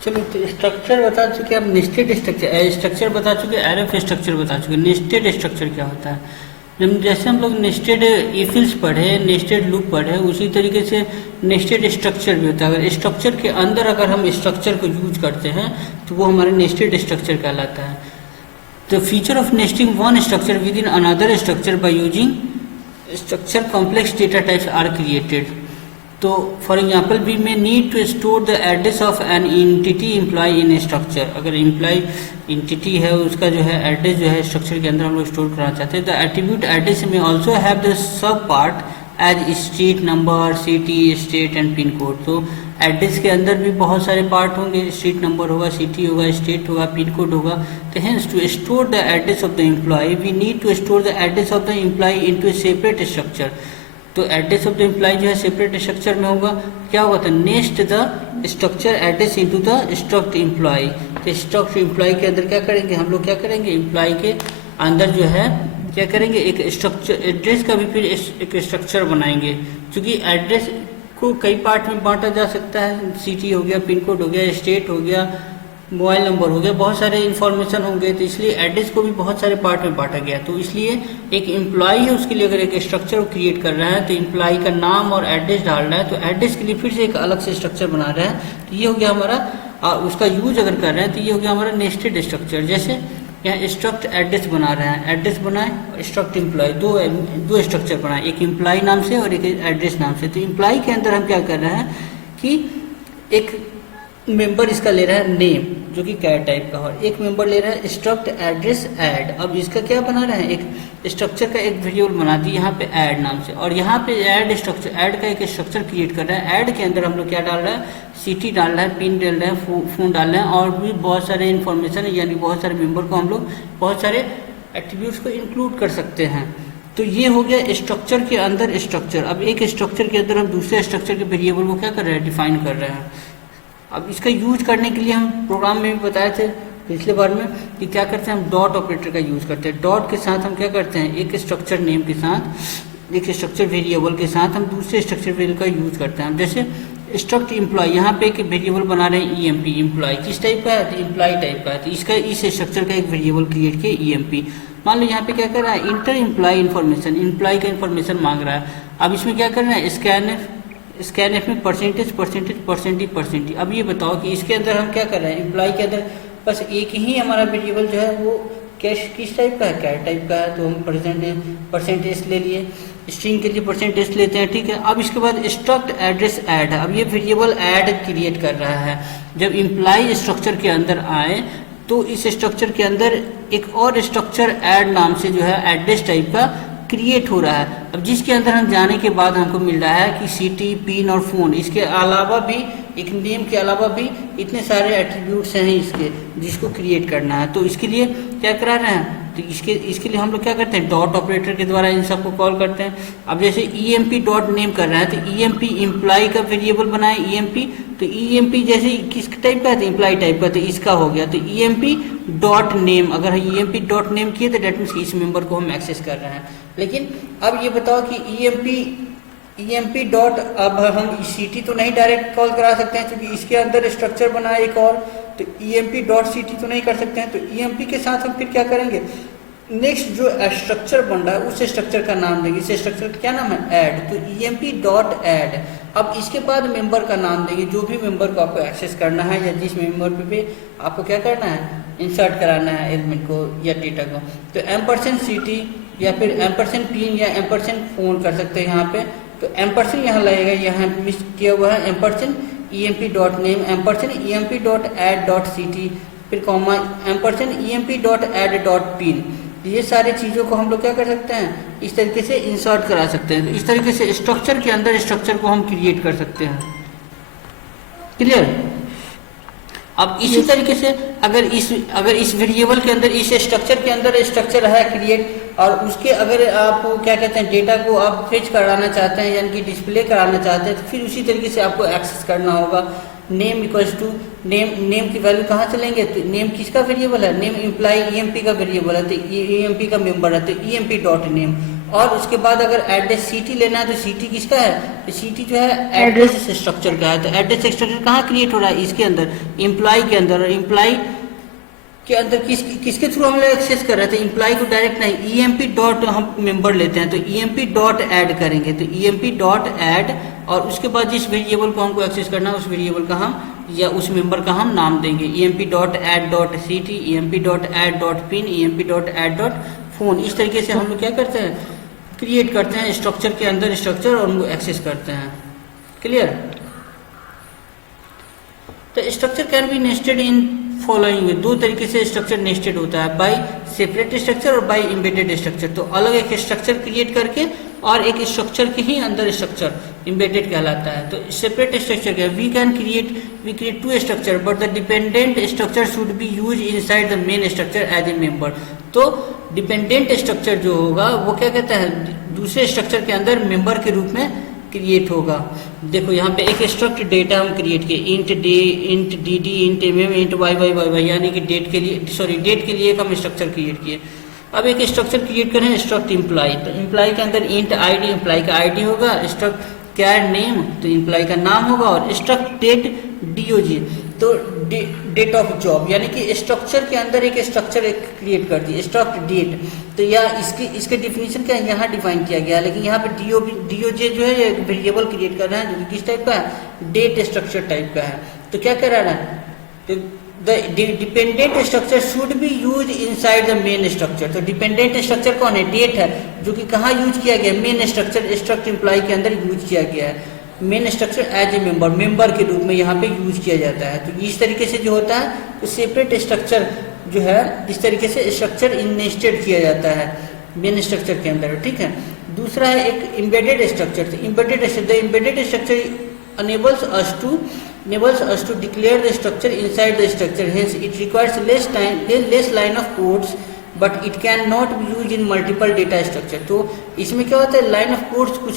चलो, तो स्ट्रक्चर बता चुके, अब नेस्टेड स्ट्रक्चर स्ट्रक्चर बता चुके, एरे ऑफ स्ट्रक्चर बता चुके। नेस्टेड स्ट्रक्चर क्या होता है? जब जैसे हम लोग नेस्टेड इफिल्स पढ़े, नेस्टेड लूप पढ़े, उसी तरीके से नेस्टेड स्ट्रक्चर भी होता है। अगर स्ट्रक्चर के अंदर अगर हम स्ट्रक्चर को यूज करते हैं तो वो हमारा नेस्टेड स्ट्रक्चर कहलाता है। The feature of nesting one structure within another structure by using structure complex data types are created. तो for example we may need to store the address of an entity employee in structure. अगर employee entity है उसका जो है address जो है structure के अंदर हम लोग स्टोर करना चाहते हैं। द एट्रीब्यूट एड्रेस में also have the sub part as street number, city, state and pin code. तो एड्रेस के अंदर भी बहुत सारे पार्ट होंगे, स्ट्रीट नंबर होगा, सिटी होगा, स्टेट होगा, पिन कोड होगा। तो hence to store the address of the employee we need to store the address of the employee into a separate structure. तो एड्रेस ऑफ द एम्प्लॉय जो है separate structure में होगा। क्या होगा? तो nest the structure address into the struct employee. तो struct employee के अंदर क्या करेंगे हम लोग? क्या करेंगे? एम्प्लॉय के अंदर जो है क्या करेंगे? एक स्ट्रक्चर एड्रेस का भी फिर एक स्ट्रक्चर बनाएंगे, क्योंकि एड्रेस को कई पार्ट में बांटा जा सकता है। सिटी हो गया, पिन कोड हो गया, स्टेट हो गया, मोबाइल नंबर हो गया, बहुत सारे इन्फॉर्मेशन होंगे। तो इसलिए एड्रेस को भी बहुत सारे पार्ट में बांटा गया। तो इसलिए एक एम्प्लॉय है, उसके लिए अगर एक स्ट्रक्चर क्रिएट कर रहा है तो एम्प्लॉय का नाम और एड्रेस डाल रहा है, तो एड्रेस के लिए फिर से एक अलग से स्ट्रक्चर बना रहा है। तो ये हो गया हमारा, उसका यूज अगर कर रहे हैं तो ये हो गया हमारा नेस्टेड स्ट्रक्चर। जैसे यहाँ स्ट्रक्ट एड्रेस बना रहे हैं, एड्रेस बनाए और स्ट्रक्ट एम्प्लॉय, दो स्ट्रक्चर बनाए, एक एम्प्लॉय नाम से और एक एड्रेस नाम से। तो एम्प्लॉय के अंदर हम क्या कर रहे हैं कि एक मेंबर इसका ले रहा है नेम, जो कि कैर टाइप का, और एक मेंबर ले रहा है स्ट्रक्ट एड्रेस ऐड। अब इसका क्या बना रहे हैं? एक स्ट्रक्चर का एक वेरिएबल बना दी यहाँ पे ऐड नाम से, और यहाँ पे ऐड स्ट्रक्चर, ऐड का एक स्ट्रक्चर क्रिएट कर रहे हैं। ऐड के अंदर हम लोग क्या डाल रहे हैं? सिटी डाल रहे हैं, पिन डाल रहे हैं, फोन डाल रहे हैं, और भी बहुत सारे इन्फॉर्मेशन, यानी बहुत सारे मेंबर को हम लोग बहुत सारे एट्रीब्यूट्स को इंक्लूड कर सकते हैं। तो ये हो गया स्ट्रक्चर के अंदर स्ट्रक्चर। अब एक स्ट्रक्चर के अंदर हम दूसरे स्ट्रक्चर के वेरिएबल को क्या कर रहे हैं? डिफाइन कर रहे हैं। अब इसका यूज करने के लिए हम प्रोग्राम में भी बताए थे पिछले बार में कि क्या करते हैं, हम डॉट ऑपरेटर का यूज करते हैं। डॉट के साथ हम क्या करते हैं? एक स्ट्रक्चर नेम के साथ, एक स्ट्रक्चर वेरिएबल के साथ हम दूसरे स्ट्रक्चर वेरिएबल का यूज करते हैं। जैसे स्ट्रक्ट एम्प्लॉय, यहाँ पे एक वेरिएबल बना रहे हैं ईएमपी। एम्प्लॉय किस टाइप का है? तो एम्प्लॉय टाइप का है। तो इसका इस स्ट्रक्चर का एक वेरिएबल क्रिएट किया ईएमपी। मान लो यहाँ पे क्या कर रहा है? इंटर एम्प्लॉय इन्फॉर्मेशन, एम्प्लॉय का इन्फॉर्मेशन मांग रहा है। अब इसमें क्या करना है? स्कैनएफ में परसेंटेज परसेंटेज परसेंटेज परसेंटेज। अब ये बताओ कि इसके अंदर हम क्या कर रहे हैं? एम्प्लॉय के अंदर बस एक ही हमारा वेरिएबल जो है वो कैश किस टाइप का है? कैर टाइप का है। तो हम परसेंटेज ले लिए, स्ट्रिंग के लिए परसेंटेज लेते हैं, ठीक है। अब इसके बाद स्ट्रक्ट एड्रेस ऐड है। अब ये वेरिएबल ऐड क्रिएट कर रहा है। जब एम्प्लॉय स्ट्रक्चर के अंदर आए तो इस स्ट्रक्चर के अंदर एक और स्ट्रक्चर ऐड नाम से जो है एड्रेस टाइप का क्रिएट हो रहा है। अब जिसके अंदर हम जाने के बाद हमको मिल रहा है कि सिटी, पिन और फोन, इसके अलावा भी एक नेम के अलावा भी इतने सारे एट्रीब्यूट्स हैं इसके, जिसको क्रिएट करना है। तो इसके लिए क्या करा रहे हैं? तो इसके लिए हम लोग क्या करते हैं? डॉट ऑपरेटर के द्वारा इन सबको कॉल करते हैं। अब जैसे ईएमपी डॉट नेम कर रहा है तो ईएमपी एम्प्लॉय का वेरिएबल बनाए ईएमपी। तो ईएमपी जैसे किस टाइप का है? तो एम्प्लॉय टाइप का, तो इसका हो गया। तो ईएमपी डॉट नेम, अगर ईएमपी डॉट नेम किए तो डेट मीन्स इस मेंबर को हम एक्सेस कर रहे हैं। लेकिन अब ये बताओ कि ईएमपी डॉट, अब हम सिटी तो नहीं डायरेक्ट कॉल करा सकते हैं क्योंकि इसके अंदर स्ट्रक्चर बना है एक और, तो ईएमपी डॉट सिटी तो नहीं कर सकते हैं। तो ईएमपी के साथ हम फिर क्या करेंगे? नेक्स्ट जो स्ट्रक्चर बन रहा है उस स्ट्रक्चर का नाम देंगे। इस स्ट्रक्चर का क्या नाम है? ऐड। तो ईएमपी डॉट ऐड। अब इसके बाद मेंबर का नाम देंगे, जो भी मेंबर को आपको एक्सेस करना है या जिस मेंबर पे आपको क्या करना है? इंसर्ट कराना है एलिमेंट को या डेटा को। तो %सिटी या फिर %पिन या $फोन कर सकते हैं यहाँ पे। तो एम्परसेंड यहाँ लगेगा, यहाँ मिस किया हुआ है %EMP dot name, %EMP dot add dot city, फिर comma %EMP dot add dot pin. ये सारी चीज़ों को हम लोग क्या कर सकते हैं? इस तरीके से इंसर्ट करा सकते हैं। तो इस तरीके से स्ट्रक्चर के अंदर स्ट्रक्चर को हम क्रिएट कर सकते हैं। क्लियर? अब इसी तरीके से अगर इस वेरिएबल के अंदर, इस स्ट्रक्चर के अंदर स्ट्रक्चर है क्रिएट, और उसके अगर आप क्या कहते हैं डेटा को आप फेच कराना चाहते हैं, यानी कि डिस्प्ले कराना चाहते हैं, तो फिर उसी तरीके से आपको एक्सेस करना होगा। नेम इक्वल्स टू नेम की वैल्यू कहाँ से लेंगे? तो नेम किसका वेरिएबल है? नेम एम्प्लॉय ईएमपी का वेरिएबल है, तो ईएमपी का मेंबर है, तो ईएमपी डॉट नेम। और उसके बाद अगर एड्रेस सिटी लेना है तो सिटी किसका है, तो सिटी जो है एड्रेस स्ट्रक्चर का है। तो एड्रेस स्ट्रक्चर कहाँ क्रिएट हो रहा है, इसके अंदर एम्प्लॉय के अंदर, और एम्प्लॉय के अंदर किसके थ्रू हम लोग एक्सेस कर रहे थे, एम्प्लॉय को डायरेक्ट नहीं, ईएमपी डॉट हम मेंबर लेते हैं, तो ईएमपी डॉट ऐड करेंगे, तो ईएमपी डॉट ऐड, और उसके बाद जिस वेरिएबल को हमको एक्सेस करना है उस वेरिएबल का हम या उस मेंबर का हम नाम देंगे, EMP dot add dot city, EMP dot add dot pin, EMP dot add dot phone. इस तरीके से हम लोग क्या करते हैं, क्रिएट करते हैं स्ट्रक्चर के अंदर स्ट्रक्चर और उनको एक्सेस करते हैं। क्लियर। तो structure can be nested in following वे, दो तरीके से स्ट्रक्चर नेस्टेड होता है, बाय सेपरेट स्ट्रक्चर और बाय एम्बेडेड स्ट्रक्चर। तो अलग एक स्ट्रक्चर क्रिएट करके और एक स्ट्रक्चर के ही अंदर स्ट्रक्चर एम्बेडेड कहलाता है। तो सेपरेट स्ट्रक्चर क्या है, we create two structure but the dependent structure should be use inside the main structure as a member. तो डिपेंडेंट स्ट्रक्चर जो होगा वो क्या कहता है, दूसरे स्ट्रक्चर के अंदर मेंबर के रूप में क्रिएट होगा। देखो यहाँ पे एक स्ट्रक्ट डेटा हम क्रिएट किए, int day, int D D, int M M, int Y Y Y Y, यानी कि डेट के लिए एक हम स्ट्रक्चर क्रिएट किए। अब एक स्ट्रक्चर क्रिएट करें स्ट्रक्ट इम्प्लॉय, तो इम्प्लॉय के अंदर इंट आईडी, इम्प्लॉय का आईडी होगा, स्ट्रक्ट कैर नेम, तो इम्प्लॉय का नाम होगा, और स्ट्रक्ट डेट डीओजी, तो डेट ऑफ जॉब, यानी कि स्ट्रक्चर के अंदर एक स्ट्रक्चर एक क्रिएट कर दी स्ट्रक्ट डेट। तो या इसके डिफिनीशन क्या है, यहाँ डिफाइन किया गया, लेकिन यहाँ पे डीओजे जो है एक वेरिएबल क्रिएट कर रहा है जो किस टाइप का है, डेट स्ट्रक्चर टाइप का है। तो क्या कर रहा है, तो the dependent structure should be use inside the main structure. तो डिपेंडेंट स्ट्रक्चर कौन है, डेट है, जो कि कहाँ यूज किया गया, मेन स्ट्रक्चर स्ट्रक्ट इम्प्लॉय के अंदर यूज किया गया है। Main structure as a member के रूप में यहाँ पे यूज किया जाता है। तो इस तरीके से जो होता है तो सेपरेट स्ट्रक्चर जो है इस तरीके से स्ट्रक्चर इनेस्टेड किया जाता है मेन स्ट्रक्चर के अंदर। ठीक है। दूसरा है एक embedded structure. The embedded structure enables us to declare the structure inside the structure, hence it requires less line of codes but it cannot be used in multiple data structure। तो इसमें क्या होता है, लाइन ऑफ कोड्स कुछ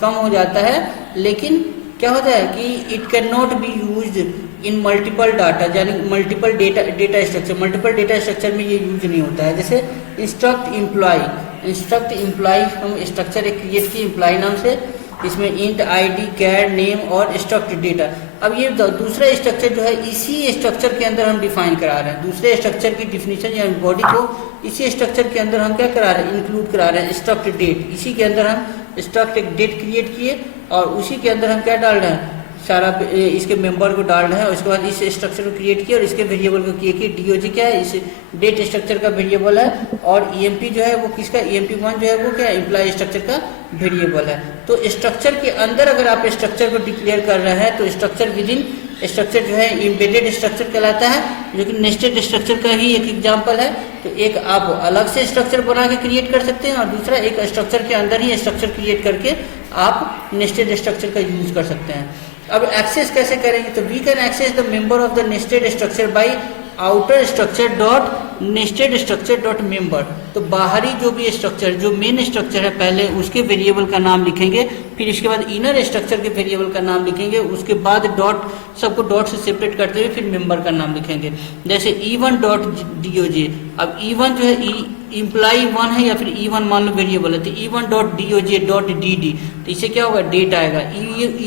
कम हो जाता है, लेकिन क्या होता है कि it can not be use in multiple data, यानी मल्टीपल डेटा स्ट्रक्चर में ये यूज नहीं होता है। जैसे इंस्ट्रक्ट इम्प्लॉय हम स्ट्रक्चर एक क्रिएट किए इम्प्लॉय नाम से, इसमें इंट आईडी, कैर नेम और स्ट्रक्ट डेटा। अब ये दूसरा स्ट्रक्चर जो है इसी स्ट्रक्चर के अंदर हम डिफाइन करा रहे हैं, दूसरे स्ट्रक्चर की डिफिनीशन या बॉडी को इसी स्ट्रक्चर के अंदर हम क्या करा रहे हैं, इंक्लूड करा रहे हैं स्ट्रक्ट डेट। इसी के अंदर हम स्ट्रक्ट एक डेट क्रिएट किए और उसी के अंदर हम क्या डाल रहे हैं, सारा इसके मेंबर को डाल रहे हैं। उसके बाद इस स्ट्रक्चर को क्रिएट किया और इसके वेरिएबल को किए कि डीओजी क्या है, इस डेट स्ट्रक्चर का वेरिएबल है, और ईएमपी जो है वो किसका, ईएमपी1 जो है वो क्या एम्प्लॉय स्ट्रक्चर का वेरिएबल है। तो स्ट्रक्चर के अंदर अगर आप स्ट्रक्चर को डिक्लेयर कर रहे हैं तो स्ट्रक्चर विद इन स्ट्रक्चर जो है एम्बेडेड स्ट्रक्चर कहलाता है, जो कि नेस्टेड स्ट्रक्चर का ही एक एग्जांपल है। तो एक आप अलग से स्ट्रक्चर बना के क्रिएट कर सकते हैं और दूसरा एक स्ट्रक्चर के अंदर ही स्ट्रक्चर क्रिएट करके आप नेस्टेड स्ट्रक्चर का यूज कर सकते हैं। अब एक्सेस कैसे करेंगे, तो we can access the member of the nested structure by outer structure dot nested structure dot member. तो बाहरी जो भी स्ट्रक्चर, जो मेन स्ट्रक्चर है, पहले उसके वेरिएबल का नाम लिखेंगे, फिर इसके बाद इनर स्ट्रक्चर के वेरिएबल का नाम लिखेंगे, उसके बाद डॉट, सबको डॉट से सेपरेट करते हुए फिर मेंबर का नाम लिखेंगे। जैसे E1 डॉट डीओजे, अब E1 जो है इम्प्लाई 1 है या फिर E1 मान लो वेरिएबल है, तो E1 dot DOJ dot D, तो इसे क्या होगा, डेट आएगा।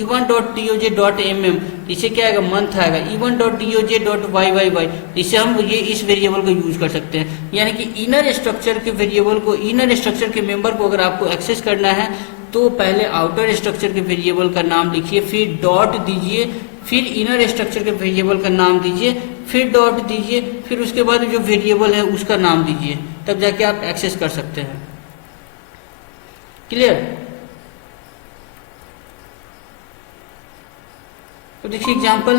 E1 dot DOJ dot mm, तो इसे क्या आएगा, मंथ आएगा। E1 dot DOJ dot YYY, इसे हम ये इस वेरिएबल को यूज कर सकते हैं। यानी कि इनर स्ट्रक्चर के वेरिएबल को, इनर स्ट्रक्चर के मेंबर को अगर आपको एक्सेस करना है तो पहले आउटर स्ट्रक्चर के वेरिएबल का नाम लिखिए, फिर डॉट दीजिए, फिर इनर स्ट्रक्चर के वेरिएबल का नाम दीजिए, फिर डॉट दीजिए, फिर उसके बाद जो वेरिएबल है उसका नाम दीजिए, तब जाके आप एक्सेस कर सकते हैं। क्लियर। तो देखिए एग्जाम्पल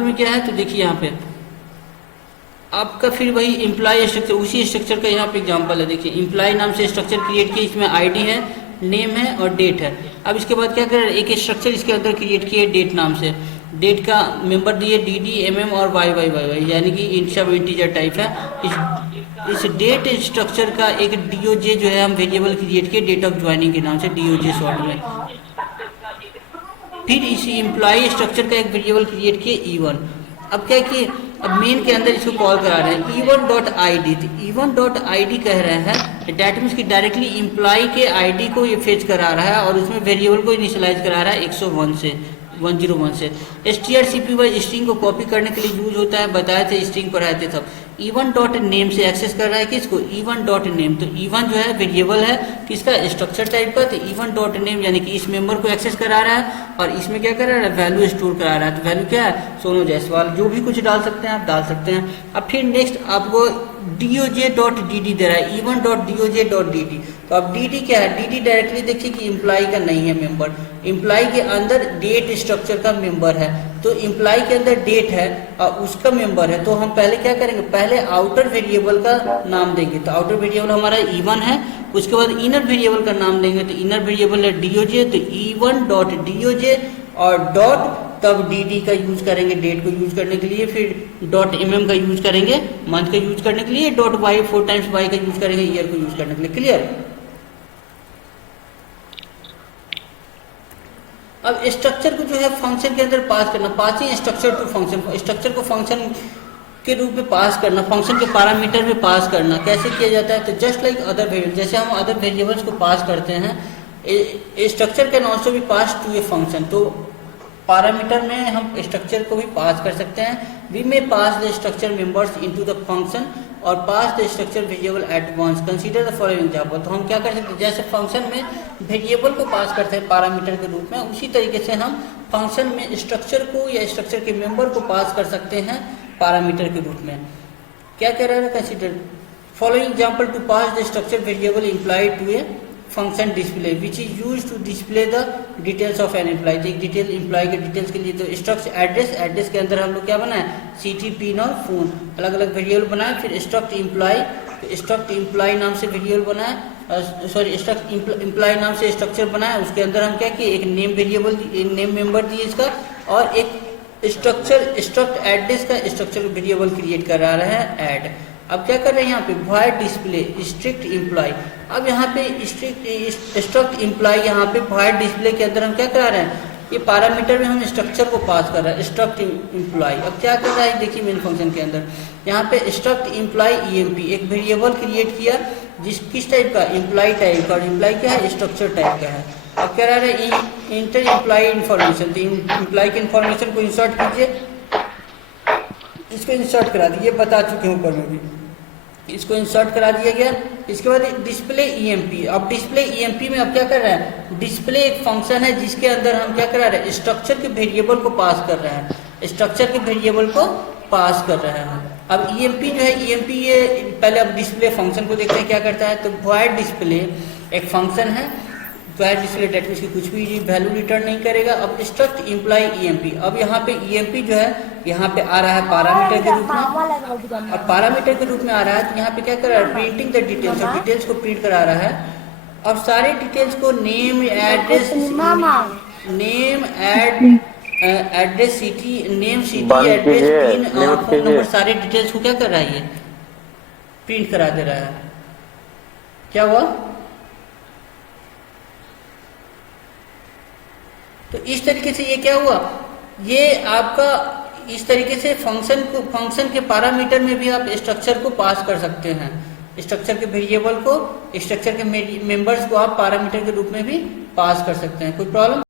में क्या है, तो देखिए यहाँ पे आपका फिर वही एम्प्लॉय स्ट्रक्चर, उसी स्ट्रक्चर का यहाँ पे एग्जांपल है। देखिए एम्प्लॉय नाम से स्ट्रक्चर क्रिएट किया, इसमें आईडी है, नेम है और डेट है। अब इसके बाद क्या कर रहे हैं, एक स्ट्रक्चर इसके अंदर क्रिएट किया डेट नाम से, डेट का मेंबर दिए DD MM और YYY, यानी कि इन सब इंटीजर टाइप है। इस डेट स्ट्रक्चर का एक DOJ जो है हम वेरिएबल क्रिएट किए डेट ऑफ ज्वाइनिंग के नाम से, DOJ शॉर्ट में। फिर इसी एम्प्लॉय स्ट्रक्चर का एक वेरिएबल क्रिएट किए E1। अब क्या कि अब मेन के अंदर इसको कॉल करा रहे हैं E1 डॉट आई डी। तो E1 डॉट आई डी कह रहे हैं डेट मीन्स कि डायरेक्टली इम्प्लाई के आईडी को ये फेच करा रहा है और उसमें वेरिएबल को इनिशियलाइज करा रहा है 101 से 101 से। strcpy स्ट्रिंग को कॉपी करने के लिए यूज होता है, बताए थे स्ट्रिंग पढ़ाए थे सब। E1 डॉट नेम से एक्सेस कर रहा है किसको, E1 डॉट नेम। तो E1 जो है वेरिएबल है किसका, स्ट्रक्चर टाइप का। तो E1 डॉट नेम यानी कि इस मेंबर को एक्सेस करा रहा है और इसमें क्या कर रहा है, वैल्यू स्टोर करा रहा है। तो वैल्यू क्या है, सोनू जायसवाल। जो भी कुछ डाल सकते हैं आप डाल सकते हैं। अब फिर नेक्स्ट आपको doj डॉट dd दे रहा है, E1 dot doj dot dd। तो अब dd क्या है, dd डायरेक्टली देखिए कि इम्प्लाई का नहीं है मेंबर, इम्प्लाई के अंदर डेट स्ट्रक्चर का मेंबर है। तो इम्प्लाई के अंदर डेट है और उसका मेंबर है। तो हम पहले क्या करेंगे, पहले आउटर वेरिएबल का नाम देंगे। तो आउटर वेरिएबल हमारा E1 है, उसके बाद इनर वेरिएबल का नाम देंगे। तो इनर वेरिएबल है doj। तो E1 डॉट doj और डॉट तब dd का यूज करेंगे डेट को यूज करने के लिए, फिर डॉट mm का यूज करेंगे मंथ का यूज करने के लिए, डॉट y 4 टाइम्स y का यूज करेंगे ईयर को यूज करने के लिए। क्लियर। अब स्ट्रक्चर को जो है फंक्शन के अंदर पास करना, passing structure to function. Structure को फंक्शन के रूप में पास करना, फंक्शन के पैरामीटर में पास करना। कैसे किया जाता है, तो जस्ट लाइक अदर वेरिएबल, जैसे हम अदर वेरिएबल्स को पास करते हैं, structure can also be pass to a function. तो पैरामीटर में हम स्ट्रक्चर को भी पास कर सकते हैं। We may pass the structure members into the function और pass the structure variable at once. Consider the following example. तो हम क्या कर सकते हैं, जैसे फंक्शन में वेरिएबल को पास करते हैं पैरामीटर के रूप में, उसी तरीके से हम फंक्शन में स्ट्रक्चर को या स्ट्रक्चर के मेंबर को पास कर सकते हैं पैरामीटर के रूप में। क्या कह रहा है, consider following example to pass the structure variable implied to a function display which is use to display the details of an employee. एक डिटेल एम्प्लॉय के डिटेल्स के लिए तो स्ट्रक्ट एड्रेस, एड्रेस के अंदर हम लोग क्या बनाए, सिटी, पिन और फोन, अलग अलग वेरिएबल बनाए। फिर स्ट्रक्ट एम्प्लॉय, तो स्ट्रक्ट एम्प्लॉय नाम से वेरिएबल बनाए, सॉरी स्ट्रक्ट एम्प्लॉय नाम से स्ट्रक्चर बनाया। उसके अंदर हम क्या किए, एक नेम वेरिएबल, एक नेम मेंबर दिए इसका, और एक स्ट्रक्चर स्ट्रक्ट एड्रेस का स्ट्रक्चर वेरिएबल क्रिएट करा रहे हैं ऐड। अब क्या कर रहे हैं यहाँ पे, वॉइड डिस्प्ले स्ट्रिक्ट एम्प्लॉय। अब यहाँ पे स्ट्रक्ट एम्प्लॉय, यहाँ पे वॉइड डिस्प्ले के अंदर हम क्या करा रहे हैं, ये पैरामीटर में हम स्ट्रक्चर को पास कर रहे हैं स्ट्रक्ट एम्प्लॉय। अब क्या कर रहा है, देखिए मेन फंक्शन के अंदर यहाँ पे स्ट्रक्ट एम्प्लॉय EMP एक वेरिएबल क्रिएट किया जिस किस टाइप का, एम्प्लॉय टाइप का। और एम्प्लॉय क्या है, स्ट्रक्चर टाइप का है। अब क्या रहा है, इंटर एम्प्लॉय इन्फॉर्मेशन। तो एम्प्लॉय की इन्फॉर्मेशन को इंसर्ट कीजिए, इसको इंसर्ट करा दिए, बता चुके हैं ऊपर में भी, इसको इंसर्ट करा दिया गया। इसके बाद डिस्प्ले EMP। अब डिस्प्ले EMP में अब क्या कर रहे हैं, डिस्प्ले एक फंक्शन है जिसके अंदर हम क्या करा रहे हैं, स्ट्रक्चर के वेरिएबल को पास कर रहे हैं, स्ट्रक्चर के वेरिएबल को पास कर रहे हैं। अब EMP जो है, EMP ये पहले अब डिस्प्ले फंक्शन को देखते हैं क्या करता है। तो वॉइड डिस्प्ले एक फंक्शन है, वॉइड डिस्प्ले डेट मीन्स की कुछ भी वैल्यू रिटर्न नहीं करेगा। अब स्ट्रक्ट एम्प्लॉय EMP, अब यहाँ पे EMP जो है यहाँ पे आ रहा है पैरामीटर के रूप में, और पैरामीटर के रूप में आ रहा है। तो यहाँ पे क्या कर रहा है, प्रिंटिंग द डिटेल्स, और डिटेल्स को प्रिंट करा रहा है। अब सारे डिटेल्स को name, address, name, address, city, name, city, address, pin और फोन नंबर, सारे डिटेल्स को क्या कर रहा है, ये प्रिंट करा दे रहा है। क्या हुआ, तो इस तरीके से ये क्या हुआ, ये आपका इस तरीके से फंक्शन को, फंक्शन के पैरामीटर में भी आप स्ट्रक्चर को पास कर सकते हैं। स्ट्रक्चर के वेरिएबल को, स्ट्रक्चर के मेंबर्स को आप पैरामीटर के रूप में भी पास कर सकते हैं। कोई प्रॉब्लम